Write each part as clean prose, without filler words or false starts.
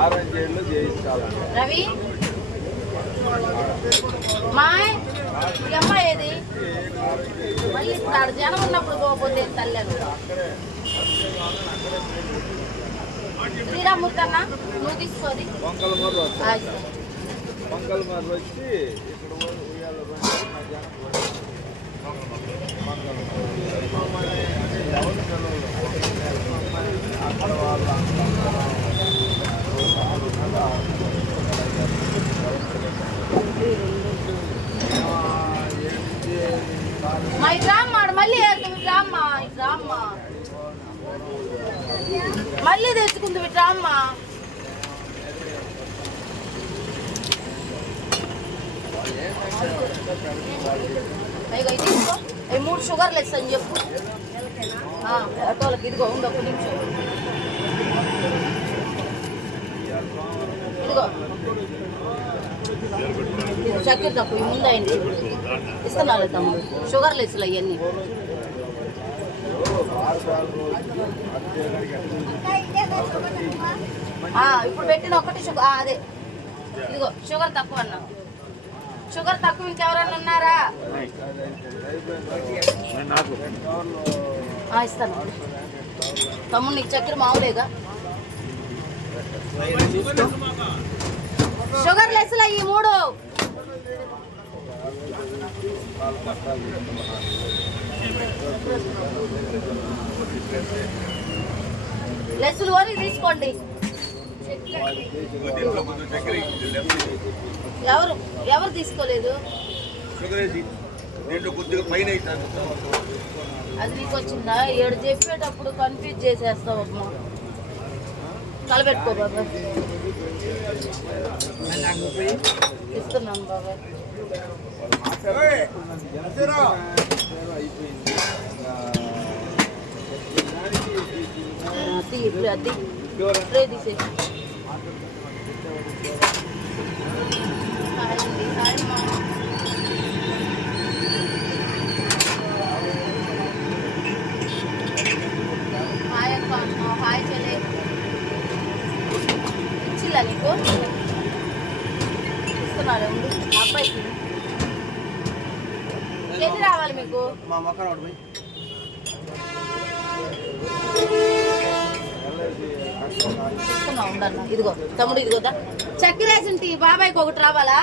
ఆరెంజేళ్ళు చేయించాలండి. రవి మాయ్ ఈ అమ్మాయి ఏది మళ్ళీ ఇప్పుడు జనం ఉన్నప్పుడు పోతే తల్లేదు. శ్రీరామూర్తి అన్న నువ్వు తీసుకోది మంగళమర్రు వచ్చి ఇక్కడ ఉయ్యాల అక్కడ వాళ్ళు మా ఇట్రామ్మా మళ్ళీ ఇట్రామ్మా ఇట్రామ్మా మళ్ళీ తెచ్చుకుంది ఇట్రామ్మా. ఇగో ఇది తీసుకో. 3 షుగర్ లెస్ అని చెప్పు ఆటోలకి. ఇదిగో ఉంది ఒక నిమిషం. ఇదిగో చక్కెర తక్కువ ముందండి ఇస్తున్నాను తమ్ముడు. షుగర్ లెస్లు అవన్నీ. ఇప్పుడు పెట్టిన ఒకటి షుగర్ అదే. ఇదిగో షుగర్ తక్కువ అన్న. షుగర్ తక్కువ ఇంకెవరన్నా ఉన్నారా? ఇస్తాను తమ్ముడు. నీకు చక్కెర మామూలేగా. షుగర్ లెస్లు అయ్యి 3 లెస్సులు వరకు తీసుకోండి. ఎవరు తీసుకోలేదు? అది నీకు వచ్చిందా? 7 చెప్పేటప్పుడు కన్ఫ్యూజ్ చేసేస్తావు అమ్మా. కలబెట్టుకో బాబా. ఇస్తున్నాను బాబా. అది తీసే హాయ్ చెల్లె. ఇచ్చిల్లా నీకు? ఇస్తున్నాను అబ్బాయికి. ఎన్ని రావాలి మీకు? ఇస్తున్నా ఉండన్నా. ఇదిగో తమ్ముడు ఇదిగోదా చక్కెర వేసింటి. బాబాయ్కి ఒకటి రావాలా?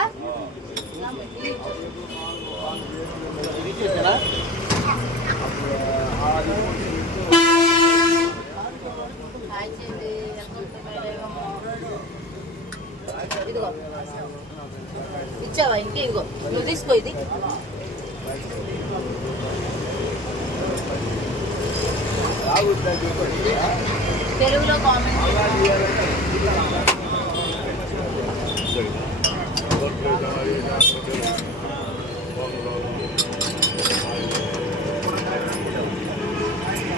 ఇదిగో ఇచ్చావా ఇంకే? ఇదిగో నువ్వు తీసుకో. ఇది తెలుగులో కామెంట్.